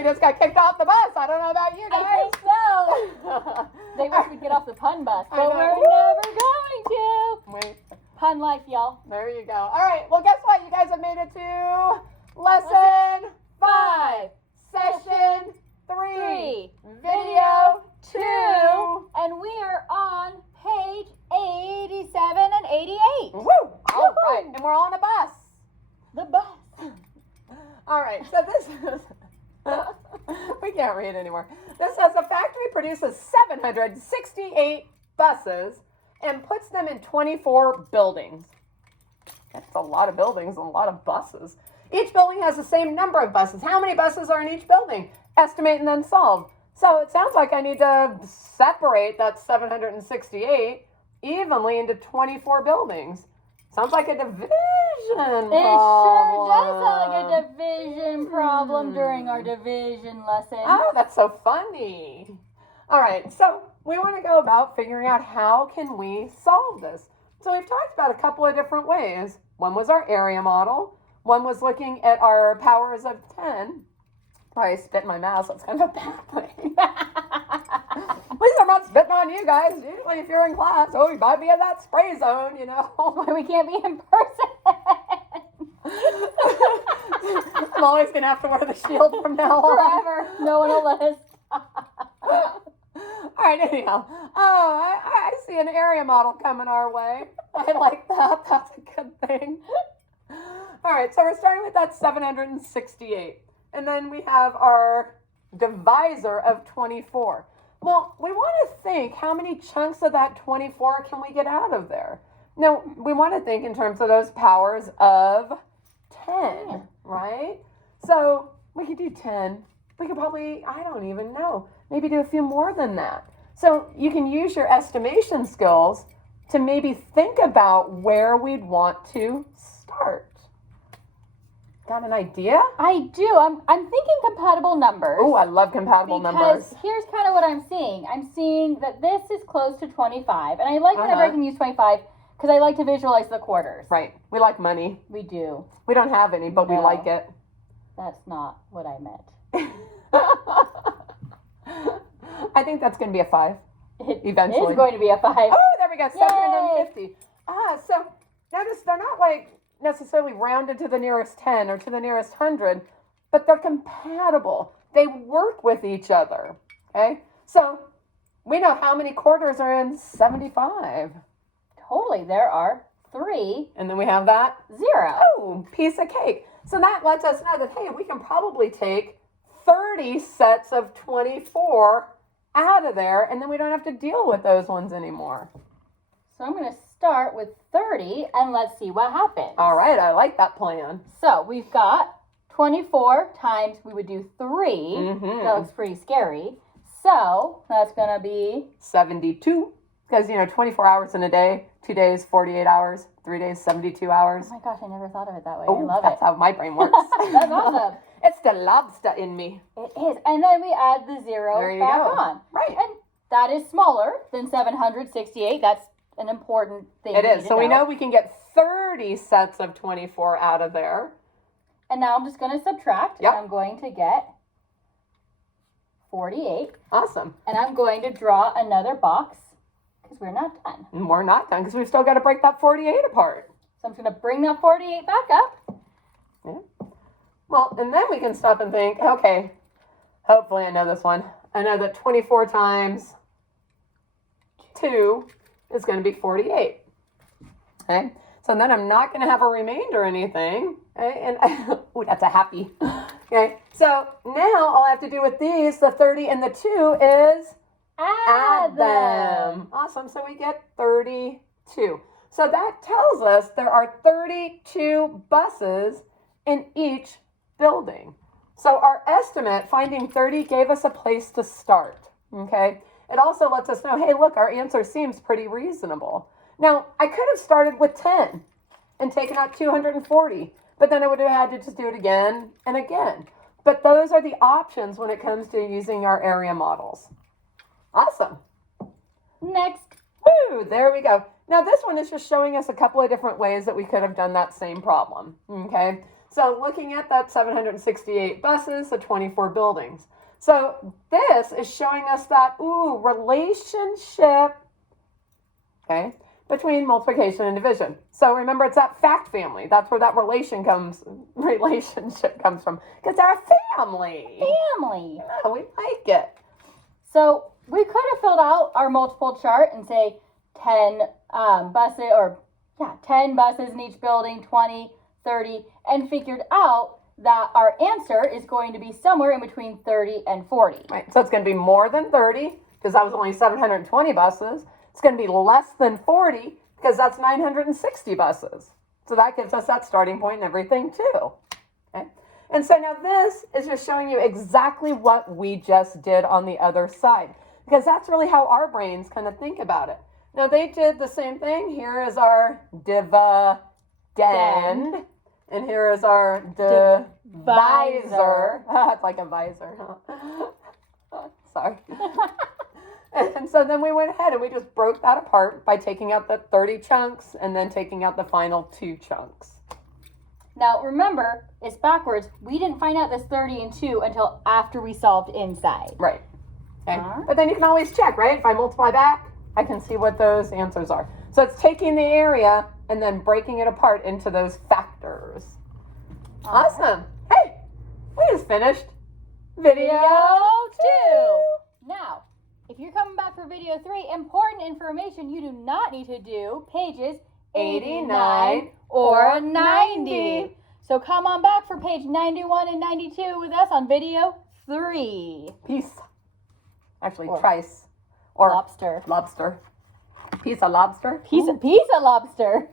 we just got kicked off the bus. I don't know about you guys. I think so. They wish we'd get off the pun bus, I but know. we're never going to. Wait, Pun life, y'all. there you go. All right, well, guess what? You guys have made it to lesson 5, session 3, video 2. And we are on page 87 and 88. Woo! All right, and we're on a bus. The bus. All right, so this is, we can't read anymore. This says the factory produces 768 buses and puts them in 24 buildings. That's a lot of buildings, a lot of buses. Each building has the same number of buses. How many buses are in each building? Estimate and then solve. So it sounds like I need to separate that 768 evenly into 24 buildings. Sounds like a division problem. It sure does sound like a division problem during our division lesson. Oh, that's so funny. All right, so we want to go about figuring out how can we solve this. So we've talked about a couple of different ways. One was our area model. One was looking at our powers of 10. Sorry, I spit in my mouth. That's kind of a bad thing. At least I'm not spitting on you guys. Usually if you're in class, oh, you might be in that spray zone, you know. We can't be in person. I'm always going to have to wear the shield from now on. Forever. No one will let us stop. All right, anyhow. Oh, I see an area model coming our way. I like that. That's a good thing. All right, so we're starting with that 768. And then we have our divisor of 24. Well, we want to think how many chunks of that 24 can we get out of there? Now, we want to think in terms of those powers of 10, right? So we could do 10. We could probably, I don't even know, maybe do a few more than that. So you can use your estimation skills to maybe think about where we'd want to start. Got an idea? I do. I'm thinking compatible numbers. Oh, I love compatible numbers. Because here's kind of what I'm seeing. I'm seeing that this is close to 25. And I like whenever I can use 25 because I like to visualize the quarters. Right. We like money. We do. We don't have any, but we No. like it. That's not what I meant. I think that's going to be a 5. It Eventually. is going to be a 5. Oh, there we go. 750. So notice they're not like necessarily rounded to the nearest 10 or to the nearest 100, but they're compatible. They work with each other. Okay? So we know how many quarters are in 75. Totally. There are 3, And then we have that 0. oh, piece of cake. So that lets us know that, hey, we can probably take 30 sets of 24 out of there, and then we don't have to deal with those ones anymore. So I'm going to start with 30, and let's see what happens. All right, I like that plan. So we've got 24 times, we would do 3. Mhm. That looks pretty scary. So that's going to be 72, because, 24 hours in a day, 2 days, 48 hours, 3 days, 72 hours. oh my gosh, I never thought of it that way. Oh, I love that's it. how my brain works. That's awesome. It's the lobster in me. It is. And then we add the 0 There you back go. on. Right. And that is smaller than 768. That's an important thing. It we is. need to So we know we can get 30 sets of 24 out of there. And now I'm just going to subtract. Yep. And I'm going to get 48. Awesome. And I'm going to draw another box because we're not done. And we're not done because we've still got to break that 48 apart. So I'm just going to bring that 48 back up. Yeah. Well, and then we can stop and think, okay, hopefully I know this one. I know that 24 times 2 is going to be 48. Okay? So then I'm not going to have a remainder or anything. Okay? And, oh, that's a happy. Okay? So now all I have to do with these, the 30 and the 2, is add them. Awesome. So we get 32. So that tells us there are 32 buses in each building. So our estimate, finding 30, gave us a place to start. Okay? It also lets us know, hey, look, our answer seems pretty reasonable. Now, I could have started with 10 and taken out 240, but then I would have had to just do it again and again. But those are the options when it comes to using our area models. Awesome. Next. Woo, there we go. Now this one is just showing us a couple of different ways that we could have done that same problem. Okay, So looking at that 768 buses, the 24 buildings. So this is showing us that, relationship, okay, between multiplication and division. So remember, it's that fact family. That's where that relationship comes from. Because they're a family. Family. Oh, we like it. So we could have filled out our multiple chart and say 10 10 buses in each building, 20, 30, and figured out that our answer is going to be somewhere in between 30 and 40. Right, so it's going to be more than 30 because that was only 720 buses. It's going to be less than 40 because that's 960 buses. So that gives us that starting point and everything too. Okay? And so now this is just showing you exactly what we just did on the other side, because that's really how our brains kind of think about it. Now they did the same thing. Here is our dividend, and here is our divisor. It's like a visor, huh? Sorry. And so then we went ahead and we just broke that apart by taking out the 30 chunks and then taking out the final 2 chunks. Now remember, it's backwards. We didn't find out this 30 and 2 until after we solved inside. Right. Okay. But then you can always check, right? If I multiply back, I can see what those answers are. So it's taking the area and then breaking it apart into those factors. Awesome. Hey, we just finished video 2. Now, if you're coming back for video 3, important information, you do not need to do pages 89 or 90. So come on back for page 91 and 92 with us on video 3. Peace. Actually, Or trice. Or lobster. lobster. Piece of lobster. Piece of lobster.